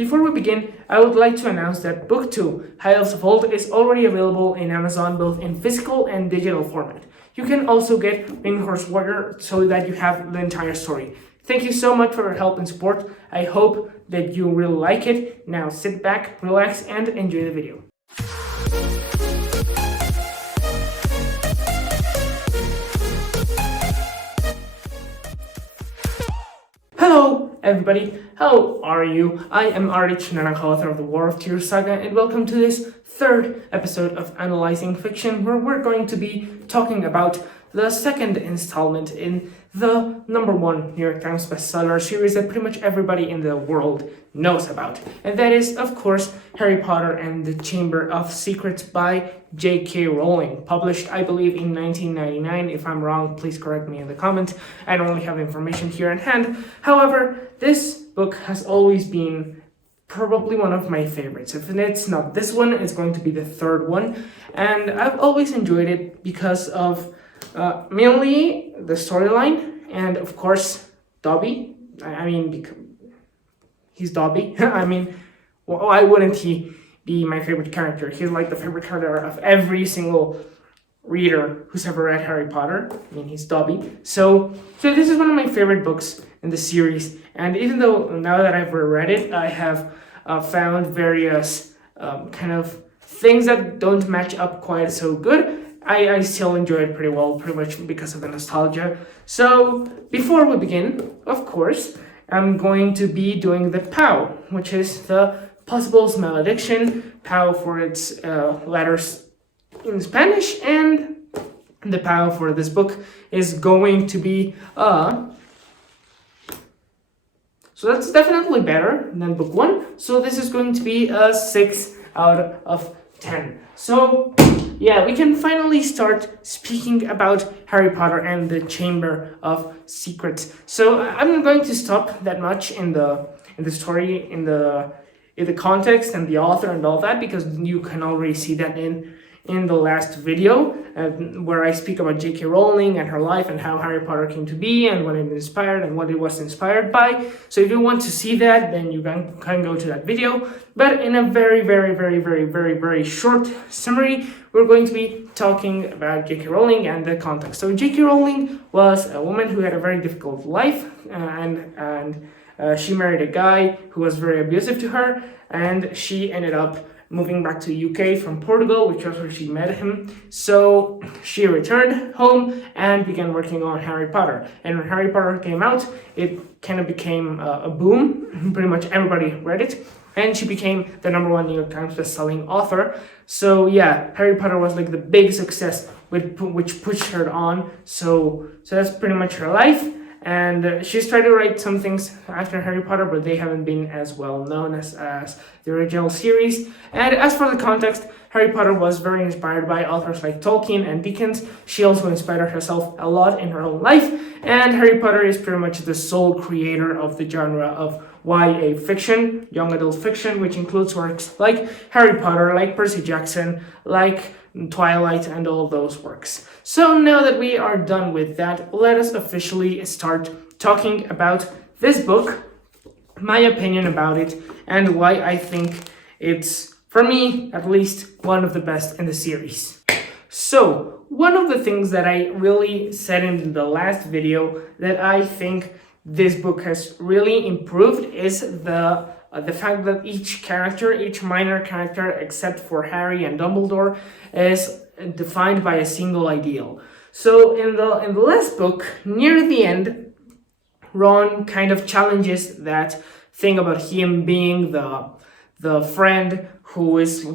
Before we begin, I would like to announce that Book 2, Hiles of Old, is already available in Amazon both in physical and digital format. You can also get Winged Horse Warrior so that you have the entire story. Thank you so much for your help and support. I hope that you really like it. Now sit back, relax, and enjoy the video. Hello everybody, how are you? I am ARTE, author of the War of Tears saga, and welcome to this third episode of Analyzing Fiction, where we're going to be talking about the second installment in the #1 New York Times bestseller series that pretty much everybody in the world knows about. And that is, of course, Harry Potter and the Chamber of Secrets by J.K. Rowling, published, I believe, in 1999. If I'm wrong, please correct me in the comment. I don't really have information here in hand. However, this book has always been probably one of my favorites. If it's not this one, it's going to be the third one. And I've always enjoyed it because of mainly the storyline and, of course, Dobby. He's Dobby. Why wouldn't he be my favorite character? He's like the favorite character of every single reader who's ever read Harry Potter. He's Dobby. So this is one of my favorite books in the series. And even though now that I've reread it, I have found various kind of things that don't match up quite so good, I still enjoy it pretty well, pretty much because of the nostalgia. So before we begin, of course, I'm going to be doing the POW, which is the Possibles Malediction, POW for its letters in Spanish, and the POW for this book is going to be so that's definitely better than book 1. So this is going to be a 6 out of 10. So yeah, we can finally start speaking about Harry Potter and the Chamber of Secrets. So I'm not going to stop that much in the story, in the context and the author and all that, because you can already see that in the last video where I speak about J.K. Rowling and her life and how Harry Potter came to be and what it inspired and what it was inspired by. So if you want to see that, then you can go to that video. But in a very, very, very, very, very, very short summary, we're going to be talking about J.K. Rowling and the context. So J.K. Rowling was a woman who had a very difficult life, and she married a guy who was very abusive to her, and she ended up moving back to UK from Portugal, which was where she met him. So she returned home and began working on Harry Potter. And when Harry Potter came out, it kind of became a boom. Pretty much everybody read it. And she became the #1 New York Times bestselling author. So yeah, Harry Potter was like the big success which pushed her on. So that's pretty much her life. And she's tried to write some things after Harry Potter, but they haven't been as well known as the original series. And as for the context, Harry Potter was very inspired by authors like Tolkien and Dickens. She also inspired herself a lot in her own life. And Harry Potter is pretty much the sole creator of the genre of YA fiction, young adult fiction, which includes works like Harry Potter, like Percy Jackson, like Twilight, and all those works. So now that we are done with that, let us officially start talking about this book, my opinion about it, and why I think it's, for me at least, one of the best in the series. So one of the things that I really said in the last video that I think this book has really improved is the fact that each character, each minor character, except for Harry and Dumbledore, is defined by a single ideal. So in the last book, near the end, Ron kind of challenges that thing about him being the friend who is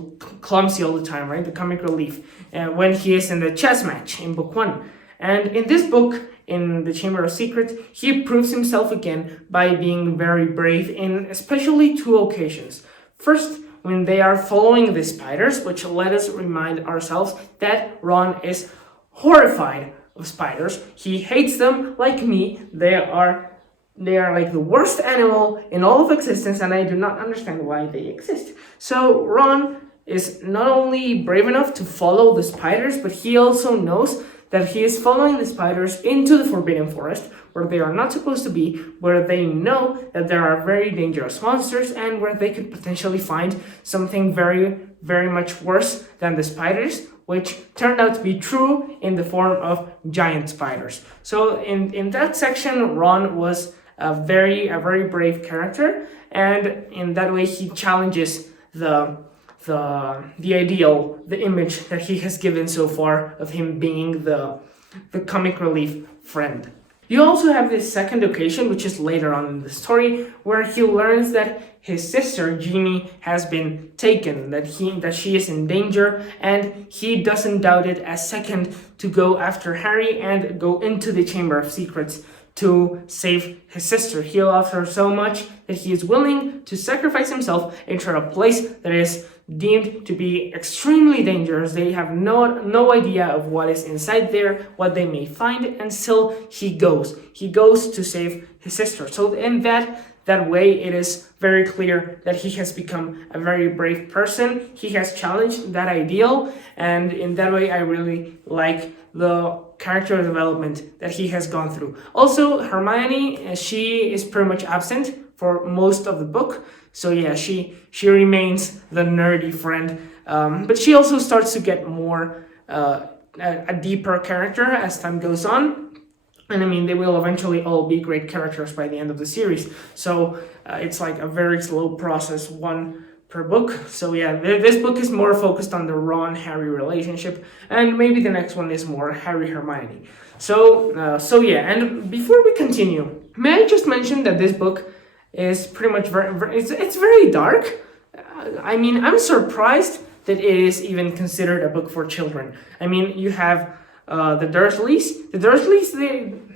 clumsy all the time, right? The comic relief, when he is in the chess match in book 1. And in this book, in the Chamber of Secrets, he proves himself again by being very brave in especially 2 occasions. First, when they are following the spiders, which let us remind ourselves that Ron is horrified of spiders. He hates them like me. They are like the worst animal in all of existence, and I do not understand why they exist. So Ron is not only brave enough to follow the spiders, but he also knows that he is following the spiders into the Forbidden Forest, where they are not supposed to be, where they know that there are very dangerous monsters, and where they could potentially find something very, very much worse than the spiders, which turned out to be true in the form of giant spiders. So in that section, Ron was a very brave character, and in that way he challenges the ideal, the image that he has given so far of him being the comic relief friend. You also have this second occasion, which is later on in the story, where he learns that his sister Jeannie has been taken, that she is in danger, and he doesn't doubt it a second to go after Harry and go into the Chamber of Secrets to save his sister. He loves her so much that he is willing to sacrifice himself, enter a place that is deemed to be extremely dangerous. They have no idea of what is inside there, what they may find, and still he goes. He goes to save his sister. So in that way, it is very clear that he has become a very brave person. He has challenged that ideal, and in that way, I really like the character development that he has gone through. Also, Hermione, she is pretty much absent for most of the book. So yeah, she remains the nerdy friend, but she also starts to get more a deeper character as time goes on. And I mean, they will eventually all be great characters by the end of the series. So it's like a very slow process, one per book. So yeah, this book is more focused on the Ron-Harry relationship, and maybe the next one is more Harry-Hermione. So yeah, and before we continue, may I just mention that this book is pretty much it's very dark. I mean, I'm surprised that it is even considered a book for children. I mean, you have the Dursleys. The Dursleys,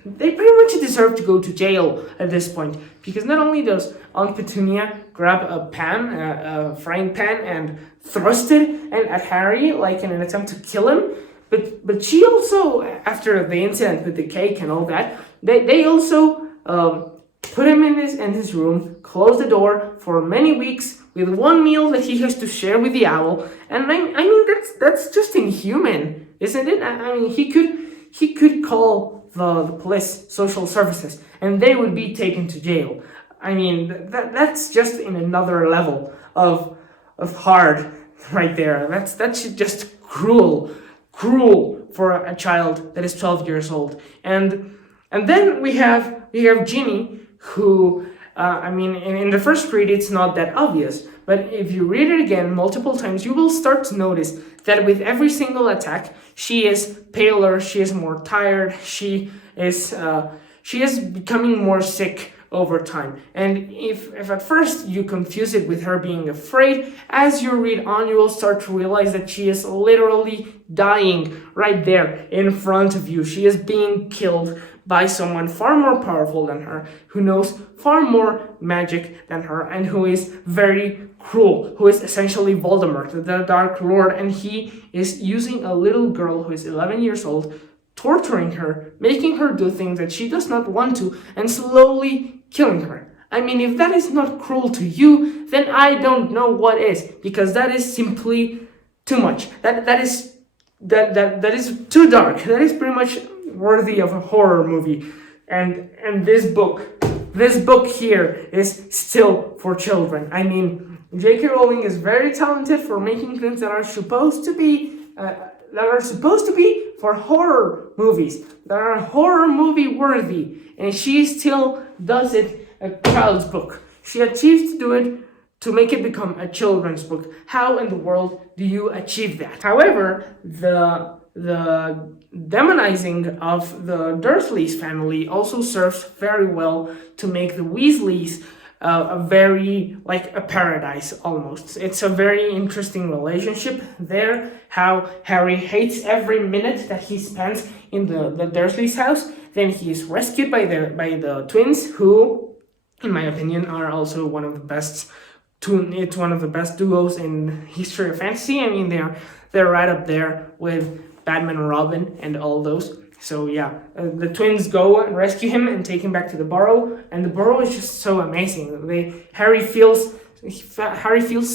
they pretty much deserve to go to jail at this point, because not only does Aunt Petunia grab a frying pan and thrust it at Harry like in an attempt to kill him, but she also, after the incident with the cake and all that, they also put him in his room, close the door for many weeks with one meal that he has to share with the owl. And I mean that's just inhuman, isn't it? I mean, he could call the police, social services, and they would be taken to jail. I mean, that's just in another level of hard right there. That's just cruel for a child that is 12 years old. And then we have Ginny, who, I mean, in the first read, it's not that obvious, but if you read it again multiple times, you will start to notice that with every single attack, she is paler, she is more tired, she is becoming more sick over time. And if at first you confuse it with her being afraid, as you read on, you will start to realize that she is literally dying right there in front of you. She is being killed by someone far more powerful than her, who knows far more magic than her, and who is very cruel, who is essentially Voldemort, the Dark Lord, and he is using a little girl who is 11 years old, torturing her, making her do things that she does not want to, and slowly killing her. I mean, if that is not cruel to you, then I don't know what is, because that is simply too much. That is too dark. That is pretty much worthy of a horror movie. And this book here is still for children. I mean, J.K. Rowling is very talented for making things that are supposed to be for horror movies, that are horror movie worthy, and she still does it a child's book. She achieves to do it to make it become a children's book. How in the world do you achieve that? However, the demonizing of the Dursleys family also serves very well to make the Weasleys a very, like a paradise almost. It's a very interesting relationship there, how Harry hates every minute that he spends in the Dursleys' house. Then he is rescued by the twins, who, in my opinion, are also one of the best. It's one of the best duos in history of fantasy. I mean, they're right up there with Batman and Robin and all those. So yeah, the twins go and rescue him and take him back to the Burrow, and the Burrow is just so amazing. Harry feels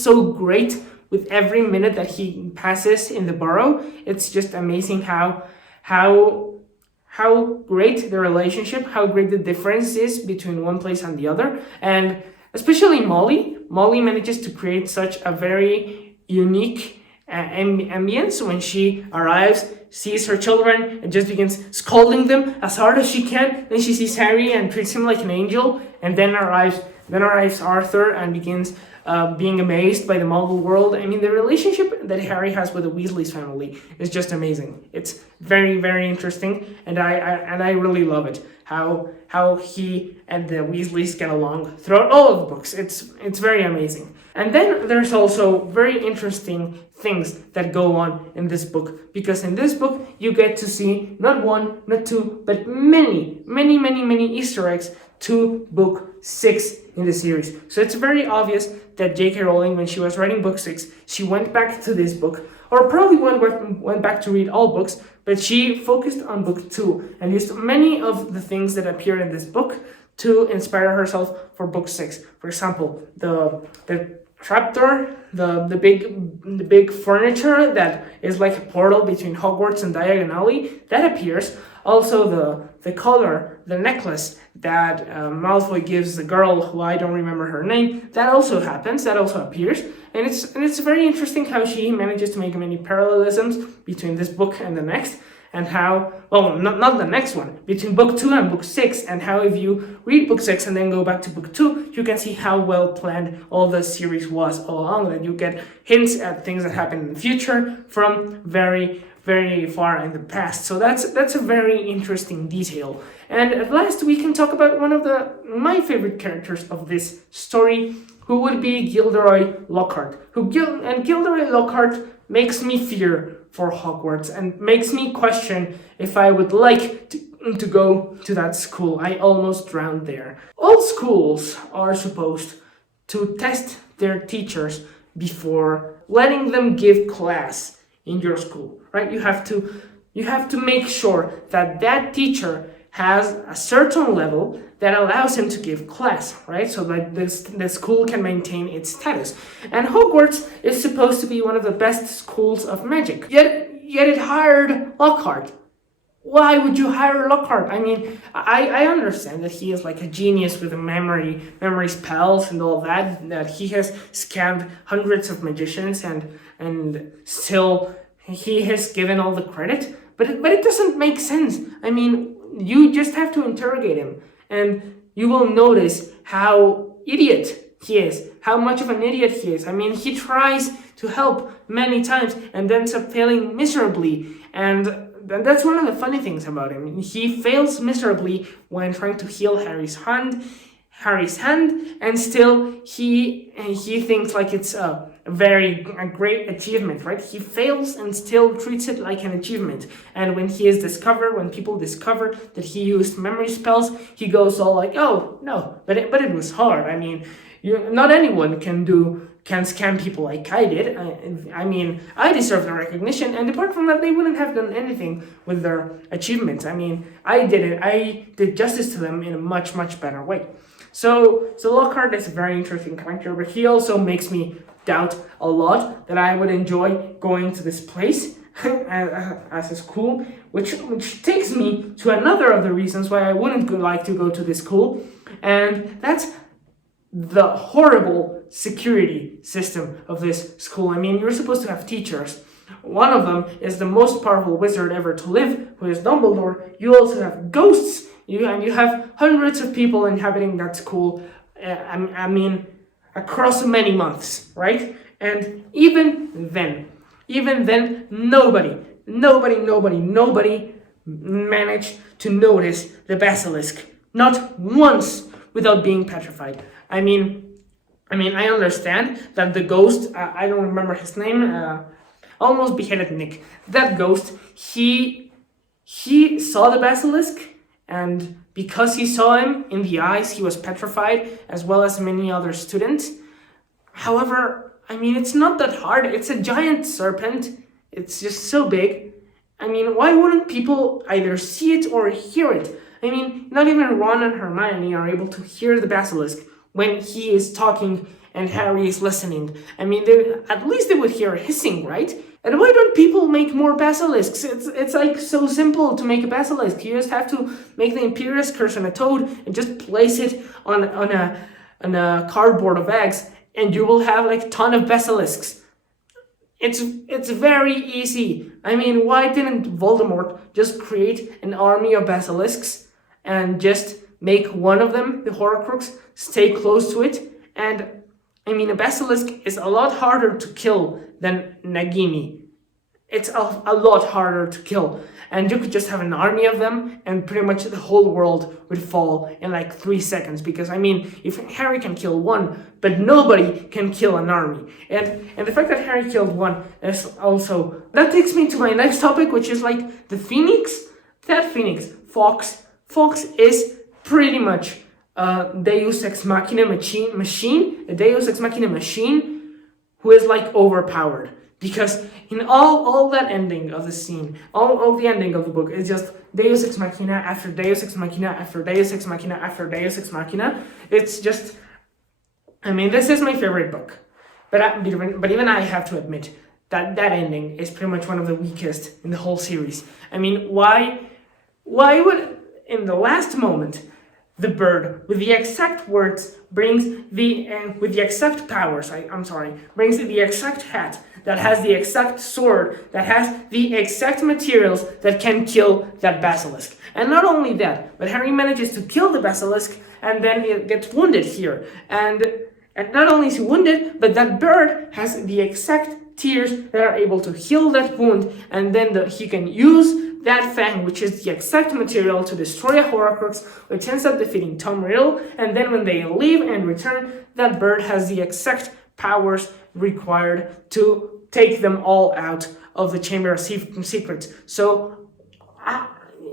so great with every minute that he passes in the Burrow. It's just amazing how how great the relationship, how great the difference is between one place and the other. And especially Molly manages to create such a very unique ambience when she arrives, sees her children, and just begins scolding them as hard as she can. Then she sees Harry and treats him like an angel, and then arrives Arthur and begins being amazed by the Muggle world. I mean, the relationship that Harry has with the Weasley's family is just amazing. It's very, very interesting, and I really love it. How he and the Weasleys get along throughout all of the books. It's very amazing. And then there's also very interesting things that go on in this book, because in this book you get to see not one, not two, but many Easter eggs to book 6 in the series. So it's very obvious that J.K. Rowling, when she was writing book 6, she went back to this book, or probably went back to read all books, but she focused on book 2 and used many of the things that appear in this book to inspire herself for book 6. For example, the trapdoor, the big furniture that is like a portal between Hogwarts and Diagon Alley, that appears. Also the collar, the necklace that Malfoy gives the girl, who I don't remember her name, that also happens, that also appears. And it's very interesting how she manages to make many parallelisms between this book and the next, and how, well, not the next one, between book 2 and book 6, and how if you read book 6 and then go back to book 2, you can see how well planned all the series was all along, and you get hints at things that happen in the future from very, very far in the past. So that's a very interesting detail. And at last, we can talk about one of my favorite characters of this story, who would be Gilderoy Lockhart. Gilderoy Lockhart makes me fear for Hogwarts and makes me question if I would like to go to that school. I almost drowned there. All schools are supposed to test their teachers before letting them give class in your school, right? You have to make sure that teacher has a certain level that allows him to give class, right? So that the school can maintain its status. And Hogwarts is supposed to be one of the best schools of magic. Yet it hired Lockhart. Why would you hire Lockhart? I mean, I understand that he is like a genius with a memory spells and all that he has scammed hundreds of magicians and still he has given all the credit. But it doesn't make sense. I mean, you just have to interrogate him, and you will notice how idiot he is, how much of an idiot he is. I mean, he tries to help many times and ends up failing miserably. And that's one of the funny things about him. He fails miserably when trying to heal Harry's hand, and still he thinks like it's a great achievement, right? He fails and still treats it like an achievement. And when people discover that he used memory spells, he goes all like, "Oh no, but it was hard. I mean, not anyone can scam people like I did. I mean, I deserve the recognition, and apart from that, they wouldn't have done anything with their achievements. I mean, I did justice to them in a much better way." So Lockhart is a very interesting character, but he also makes me doubt a lot that I would enjoy going to this place as a school, which takes me to another of the reasons why I wouldn't like to go to this school, and that's the horrible security system of this school. I mean, you're supposed to have teachers. One of them is the most powerful wizard ever to live, who is Dumbledore. You also have ghosts, and you have hundreds of people inhabiting that school, I mean, across many months, right? And even then, nobody managed to notice the basilisk, not once, without being petrified. I mean, I understand that the ghost, I don't remember his name, almost beheaded Nick. That ghost, he saw the basilisk, and because he saw him in the eyes, he was petrified, as well as many other students. However, I mean, it's not that hard. It's a giant serpent. It's just so big. I mean, why wouldn't people either see it or hear it? I mean, not even Ron and Hermione are able to hear the basilisk when he is talking and Harry is listening. I mean, at least they would hear hissing, right? And why don't people make more basilisks? It's like so simple to make a basilisk. You just have to make the Imperious Curse on a toad and just place it on a cardboard of eggs, and you will have like a ton of basilisks. It's very easy. I mean, why didn't Voldemort just create an army of basilisks and just make one of them, the Horcrux, stay close to it? And I mean, a basilisk is a lot harder to kill than Nagini. It's a lot harder to kill. And you could just have an army of them and pretty much the whole world would fall in like 3 seconds. Because, I mean, if Harry can kill one, but nobody can kill an army. And the fact that Harry killed one is also... That takes me to my next topic, which is like the Phoenix. That Phoenix, Fox is pretty much Deus Ex Machina machine, a Deus Ex Machina machine who is like overpowered. Because in all that ending of the scene, all the ending of the book is just Deus Ex Machina after Deus Ex Machina after Deus Ex Machina after Deus Ex Machina. It's just, I mean, this is my favorite book. But even I have to admit that ending is pretty much one of the weakest in the whole series. I mean, why would, in the last moment, the bird, with the exact words, brings the, with the exact powers, brings the exact hat, that has the exact sword, that has the exact materials that can kill that basilisk. And not only that, but Harry manages to kill the basilisk and then it gets wounded here. And not only is he wounded, but that bird has the exact tears that are able to heal that wound, and then he can use that fang, which is the exact material to destroy a Horcrux, which ends up defeating Tom Riddle, and then when they leave and return, that bird has the exact powers required to take them all out of the Chamber of Secrets. So,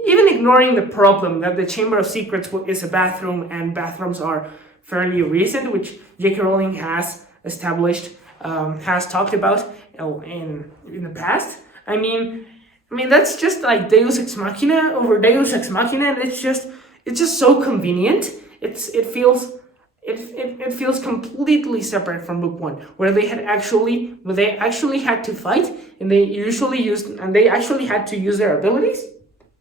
even ignoring the problem that the Chamber of Secrets is a bathroom and bathrooms are fairly recent, which J.K. Rowling has established, has talked about in the past. I mean, that's just like Deus Ex Machina over Deus Ex Machina, and it's just so convenient. It feels completely separate from book one, where they actually had to fight, and they actually had to use their abilities.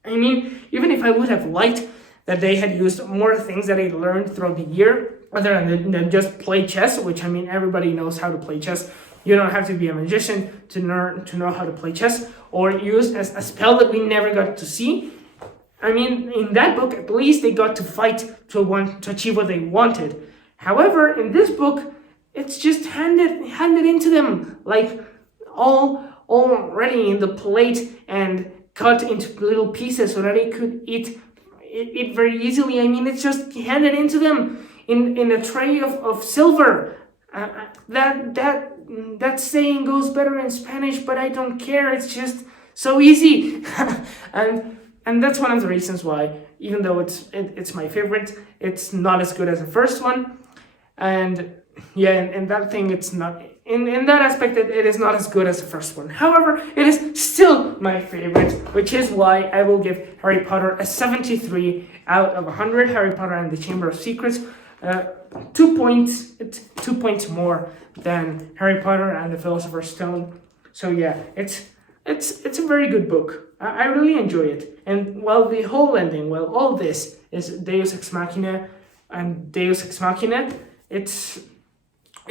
I mean, even if I would have liked that they had used more things that I learned throughout the year, other than just play chess, which, I mean, everybody knows how to play chess. You don't have to be a magician to know how to play chess, or use a spell that we never got to see. I mean, in that book, at least they got to fight to achieve what they wanted. However, in this book, it's just handed into them, like already in the plate and cut into little pieces so that they could eat very easily. I mean, it's just handed into them in a tray of silver. That saying goes better in Spanish, but I don't care. It's just so easy. And that's one of the reasons why, even though it's my favorite, it's not as good as the first one. And yeah, in that thing, it's not, in that aspect, it is not as good as the first one. However, it is still my favorite, which is why I will give Harry Potter a 73 out of 100. Harry Potter and the Chamber of Secrets, 2 points. It's 2 points more than Harry Potter and the Philosopher's Stone. So yeah, it's a very good book. I really enjoy it. And while the whole ending, all this is Deus Ex Machina and Deus Ex Machina, it's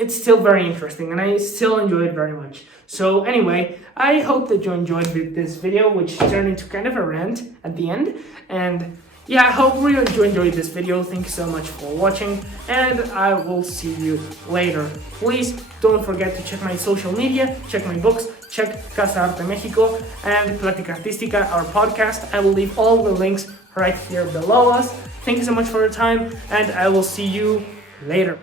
still very interesting, and I still enjoy it very much. So anyway, I hope that you enjoyed this video, which turned into kind of a rant at the end. And yeah, I hope you enjoyed this video. Thank you so much for watching, and I will see you later. Please don't forget to check my social media, check my books, check CASA ARTE México and Plática Artística, our podcast. I will leave all the links right here below us. Thank you so much for your time, and I will see you later.